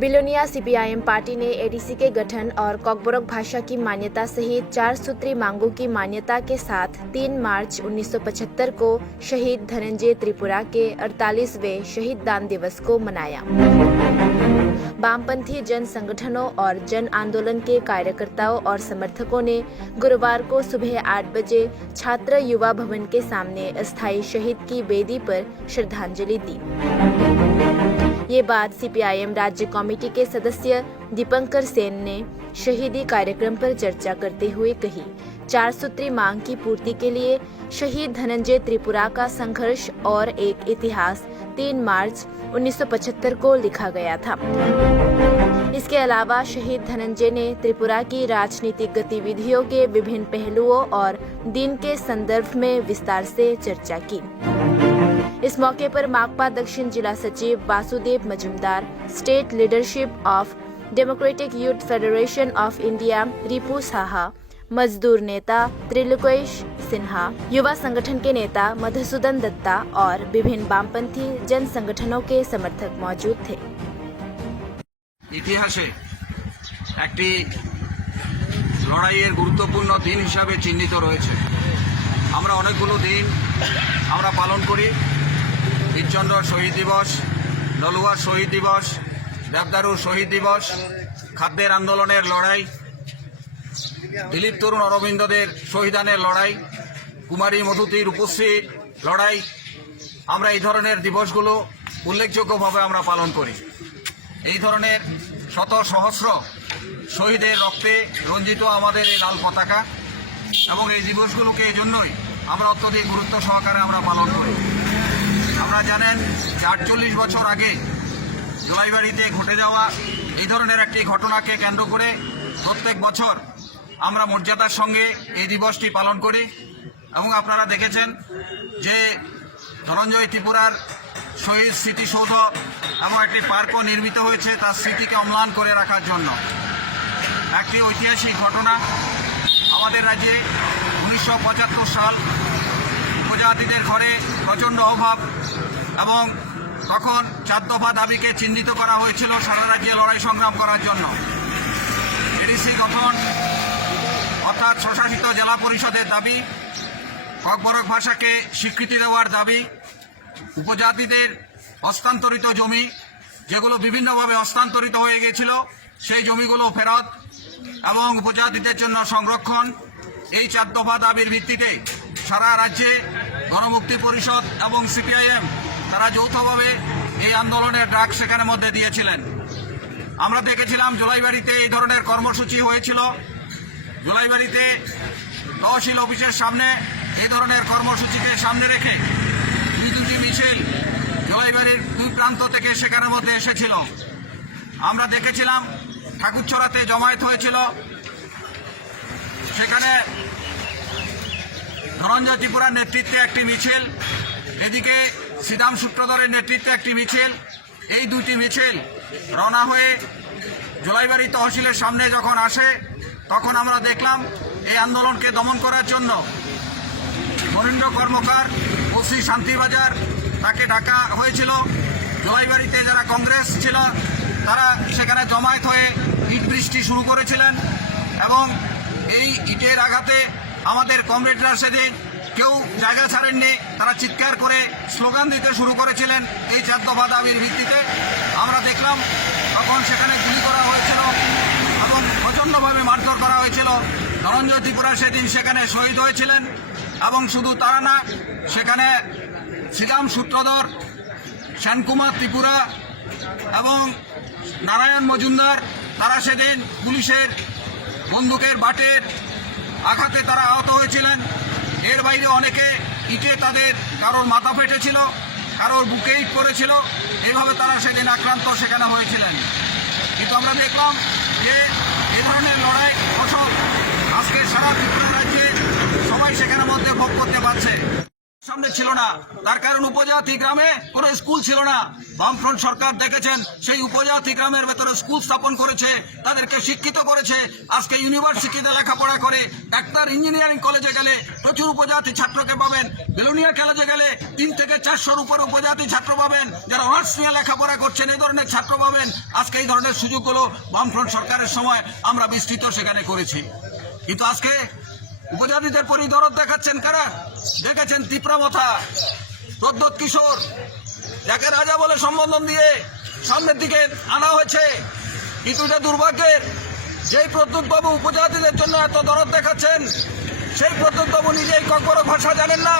Belonia CPIM party ने ADC के गठन और कॉकबोरोक भाषा की मान्यता सहित 4 सूत्री मांगों की मान्यता के साथ 3 मार्च 1975 को शहीद धनंजय त्रिपुरा के 48वें शहीद दान दिवस को मनाया। वामपंथी जन संगठनों और जन आंदोलन के कार्यकर्ताओं और समर्थकों ने गुरुवार को सुबह 8 बजे छात्र युवा भवन के सामने अस्थायी शहीद की वेदी पर श्रद्धांजलि दी। ये बात सीपीआईएम राज्य कमेटी के सदस्य दीपंकर सेन ने शहीदी कार्यक्रम पर चर्चा करते हुए कही। 4 सूत्री मांग की पूर्ति के लिए शहीद धनंजय त्रिपुरा का संघर्ष और एक इतिहास 3 मार्च 1975 को लिखा गया था। इसके अलावा शहीद धनंजय ने त्रिपुरा की राजनीतिक गतिविधियों के विभिन्न पहलुओं और दिन के संदर्भ में विस्तार से चर्चा की। इस मौके पर माकपा दक्षिण जिला सचिव Vasudev Majumdar, state leadership of Democratic Youth Federation of India Ripu Saha, मजदूर नेता त्रिलोकेश सिन्हा, युवा संगठन के नेता मधुसूदन दत्ता और विभिन्न वामपंथी जन संगठनों के समर्थक मौजूद थे। ইতিহাসে একটি লড়াইয়ের গুরুত্বপূর্ণ দিন হিসাবে চিহ্নিত রয়েছে। আমরা অনেকগুলো দিন আমরা পালন করি। বীরচন্দ্র শহীদ দিবস, নলুয়ার শহীদ দিবস, দেবদারুর শহীদ দিবস, খাদ্যের আন্দোলনের লড়াই, দিলীপ তরুণ অরবিন্দদের শহীদানের লড়াই, কুমারী মধুতির রূপশ্রীর লড়াই, আমরা এই ধরনের দিবসগুলো উল্লেখযোগ্যভাবে আমরা পালন করি। এই ধরনের শত সহস্র শহীদের রক্তে রঞ্জিত আমাদের এই লাল পতাকা এবং এই দিবসগুলোকে এই জন্যই আমরা অত্যধিক গুরুত্ব সহকারে আমরা পালন করি। আপনারা জানেন যে 48 বছর আগে জোলাইবাড়িতে ঘটে যাওয়া এই ধরনের একটি ঘটনাকে কেন্দ্র করে প্রত্যেক বছর আমরা মর্যাদার সঙ্গে এই দিবসটি পালন করি এবং আপনারা দেখেছেন যে ধনঞ্জয় ত্রিপুরার শহীদ স্মৃতিসৌধ এবং একটি পার্কও নির্মিত হয়েছে তার স্মৃতিকে অম্লান করে রাখার জন্য। একটি ঐতিহাসিক ঘটনা, আমাদের রাজ্যে 1975 সাল উপজাতিদের ঘরে প্রচণ্ড অভাব এবং তখন 4 দফা দাবিকে চিহ্নিত করা হয়েছিল সারা রাজ্যে লড়াই সংগ্রাম করার জন্য। এডিসি গঠন অর্থাৎ স্বশাসিত জেলা পরিষদের দাবি, ককবরক ভাষাকে স্বীকৃতি দেওয়ার দাবি, উপজাতিদের হস্তান্তরিত জমি যেগুলো বিভিন্নভাবে হস্তান্তরিত হয়ে গিয়েছিল সেই জমিগুলো ফেরত এবং উপজাতিদের জন্য সংরক্ষণ, এই 4 দফা দাবির ভিত্তিতে সারা রাজ্যে গণমুক্তি পরিষদ এবং সিপিআইএম তারা যৌথভাবে এই আন্দোলনের ডাক সেখানে মধ্যে দিয়েছিলেন। আমরা দেখেছিলাম জোলাইবাড়িতে এই ধরনের কর্মসূচি হয়েছিল। জোলাইবাড়িতে তহসিল অফিসের সামনে এই ধরনের কর্মসূচিকে সামনে রেখে দুটি মিছিল জোলাইবাড়ির 2 প্রান্ত থেকে সেখানে মধ্যে এসেছিল। আমরা দেখেছিলাম ঠাকুরছড়াতে জমায়েত হয়েছিল, সেখানে ধনঞ্জয় ত্রিপুরার নেতৃত্বে একটি মিছিল, এদিকে শ্রীদাম সূত্রধরের নেতৃত্বে একটি মিছিল। এই 2টি মিছিল রওনা হয়ে জোলাইবাড়ি তহসিলের সামনে যখন আসে তখন আমরা দেখলাম এই আন্দোলনকে দমন করার জন্য বরেন্দ্র কর্মকার, ওসি শান্তিবাজার তাকে ডাকা হয়েছিল। জোলাইবাড়িতে যারা কংগ্রেস ছিল তারা সেখানে জমায়েত হয়ে ইট বৃষ্টি শুরু করেছিলেন এবং এই ইটের আঘাতে আমাদের কমরেডরা সেদিন কেউ জায়গা ছাড়েননি, তারা চিৎকার করে স্লোগান দিতে শুরু করেছিলেন এই 4 দফা দাবির ভিত্তিতে। আমরা দেখলাম তখন সেখানে গুলি করা হয়েছিল এবং প্রচণ্ডভাবে মারধর করা হয়েছিল। ধনঞ্জয় ত্রিপুরা সেদিন সেখানে শহীদ হয়েছিলেন এবং শুধু তারা না, সেখানে শ্রীরাম সূত্রধর, শ্যানকুমার ত্রিপুরা এবং নারায়ণ মজুমদার তারা সেদিন পুলিশের বন্দুকের বাটের আঘাতে তারা আহত হয়েছিলেন। এর বাইরে অনেকে ইটে তাদের কারোর মাথা ফেটেছিল, কারোর বুকে ইট পড়েছিল, এভাবে তারা সেদিন আক্রান্ত সেখানে হয়েছিলেন। কিন্তু আমরা দেখলাম যে এ ধরনের লড়াই ফসল আজকে সারা ত্রিপুরা রাজ্যে সবাই সেখানে মধ্যে ভোগ করতে পারছে। সামনে ছিল না, তার কারণ উপজাতি গ্রামে কোনো স্কুল ছিল না। বামফ্রন্ট সরকার দেখেছেন সেই উপজাতি গ্রামের ভেতরে স্কুল স্থাপন করেছে, তাদেরকে শিক্ষিত করেছে। আজকে ইউনিভার্সিটিতে লেখাপড়া করে ডাক্তার, ইঞ্জিনিয়ারিং কলেজে গেলে প্রচুর উপজাতি ছাত্রকে পাবেন। বিলোনিয়া কলেজে গেলে 3 থেকে 400-র উপর উপজাতি ছাত্র পাবেন, যারা অনার্স নিয়ে লেখাপড়া করছেন এই ধরনের ছাত্র পাবেন। আজকে এই ধরনের সুযোগগুলো বামফ্রন্ট সরকারের সময় আমরা বিস্তৃত সেখানে করেছি। কিন্তু আজকে উপজাতিদের প্রতি দরদ দেখাচ্ছেন কারা? দেখেছেন তীব্রমথা, প্রদ্যোৎ কিশোর, যাকে রাজা বলে সম্বোধন দিয়ে সামনের দিকে আনা হয়েছে। কিন্তু এটা দুর্ভাগ্যের, যেই প্রদ্যোৎ বাবু উপজাতিদের জন্য এত দরদ দেখাচ্ছেন, সেই প্রদ্যোৎ বাবু নিজেই ককবরক ভাষা জানেন না।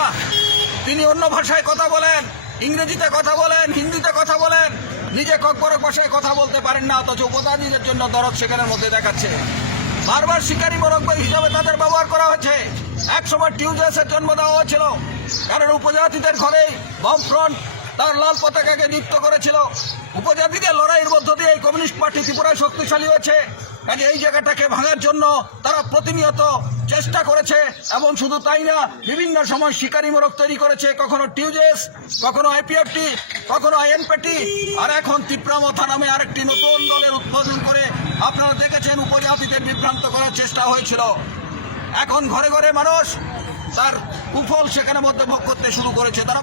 তিনি অন্য ভাষায় কথা বলেন, ইংরেজিতে কথা বলেন, হিন্দিতে কথা বলেন, নিজে ককবরক ভাষায় কথা বলতে পারেন না, অথচ উপজাতিদের জন্য দরদ সেখানের মধ্যে দেখাচ্ছে। বারবার শিকারী মোরগ হিসাবে তাদের ব্যবহার করা হয়েছে। একসময় টিউজেসের জন্ম দেওয়া হয়েছিল, কারণ উপজাতিদের ঘরে বামফ্রন্ট তার লাল পতাকাকে দীপ্ত করেছিল। উপজাতিদের লড়াইয়ের মধ্য দিয়ে এই কমিউনিস্ট পার্টি ত্রিপুরায় শক্তিশালী হয়েছে। কাজে এই জায়গাটাকে ভাঙার জন্য তারা প্রতিনিয়ত চেষ্টা করেছে, এবং শুধু তাই না, বিভিন্ন সময় শিকারী মোরগ তৈরি করেছে, কখনো টিউজেস, কখনো আইপিএফটি, কখনো আইএনপিটি, আর এখন তীব্রমথা নামে আরেকটি নতুন দলের উদ্বোধন করে আপনারা দেখেছেন উপজাতিদের বিভ্রান্ত করার চেষ্টা হয়েছিল। এখন ঘরে ঘরে মানুষ তার কুফল সেখানে মধ্যে ভোগ করতে শুরু করেছে। তারা